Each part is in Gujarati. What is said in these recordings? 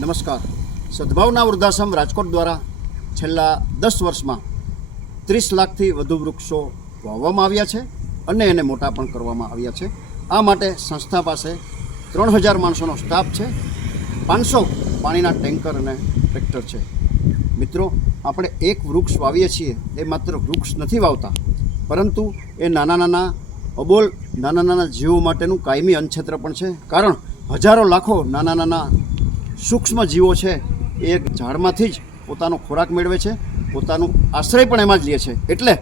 નમસ્કાર. સદભાવના વૃદ્ધાશ્રમ રાજકોટ દ્વારા છેલ્લા દસ વર્ષમાં ત્રીસ લાખથી વધુ વૃક્ષો વાવવામાં આવ્યા છે અને એને મોટા પણ કરવામાં આવ્યા છે. આ માટે સંસ્થા પાસે ત્રણ હજાર માણસોનો સ્ટાફ છે, પાંચસો પાણીના ટેન્કર અને ટ્રેક્ટર છે. મિત્રો, આપણે એક વૃક્ષ વાવીએ છીએ, એ માત્ર વૃક્ષ નથી વાવતા, પરંતુ એ નાના નાના અબોલ, નાના નાના જીવો માટેનું કાયમી અનક્ષેત્ર પણ છે. કારણ હજારો લાખો નાના નાના સૂક્ષ્મ જીવો છે, એ ઝાડમાંથી જ પોતાનો ખોરાક મેળવે છે, પોતાનું આશ્રય પણ એમાં જ લે છે. એટલે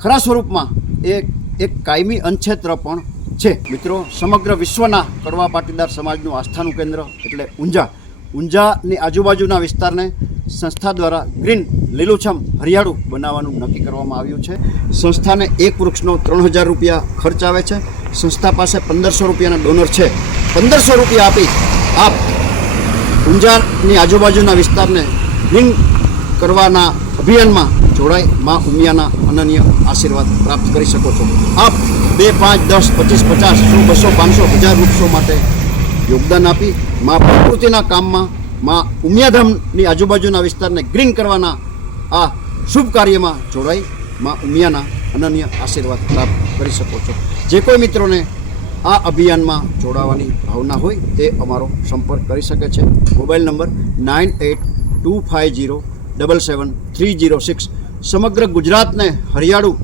ખરા સ્વરૂપમાં એ એક કાયમી અનક્ષેત્ર પણ છે. મિત્રો, સમગ્ર વિશ્વના કડવા પાટીદાર સમાજનું આસ્થાનું કેન્દ્ર, એટલે ઊંઝા. ઊંઝાની આજુબાજુના વિસ્તારને સંસ્થા દ્વારા ગ્રીન લીલુંછમ હરિયાળું બનાવવાનું નક્કી કરવામાં આવ્યું છે. સંસ્થાને એક વૃક્ષનો ત્રણ હજાર રૂપિયા ખર્ચ આવે છે. સંસ્થા પાસે પંદરસો રૂપિયાના ડોનર છે. પંદરસો રૂપિયા આપી આપ ઊંઝાની આજુબાજુના વિસ્તારને ગ્રીન કરવાના અભિયાનમાં જોડાઈ મા ઉમિયાના અનન્ય આશીર્વાદ પ્રાપ્ત કરી શકો છો. આપ બે, પાંચ, દસ, પચીસ, પચાસ, સો, બસો, પાંચસો, હજાર વૃક્ષો માટે યોગદાન આપી મા પ્રકૃતિના કામમાં મા ઉમિયાધામની આજુબાજુના વિસ્તારને ગ્રીન કરવાના આ શુભ કાર્યમાં જોડાઈ મા ઉમિયાના અનન્ય આશીર્વાદ પ્રાપ્ત કરી શકો છો. જે કોઈ મિત્રોને આ અભિયાનમાં જોડાવાની ભાવના હોય તે અમારો સંપર્ક કરી શકે છે. Mobile number nine eight two five zero double seven three zero six. સમગ્ર ગુજરાતને હરિયાળું,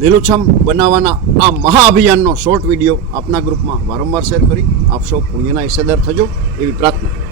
લીલુંછમ બનાવવાના આ મહાઅભિયાનનો શોર્ટ વીડિયો આપના ગ્રુપમાં વારંવાર શેર કરી. આપ સૌ પુણ્યના હિસ્સેદાર થજો એવી પ્રાર્થના.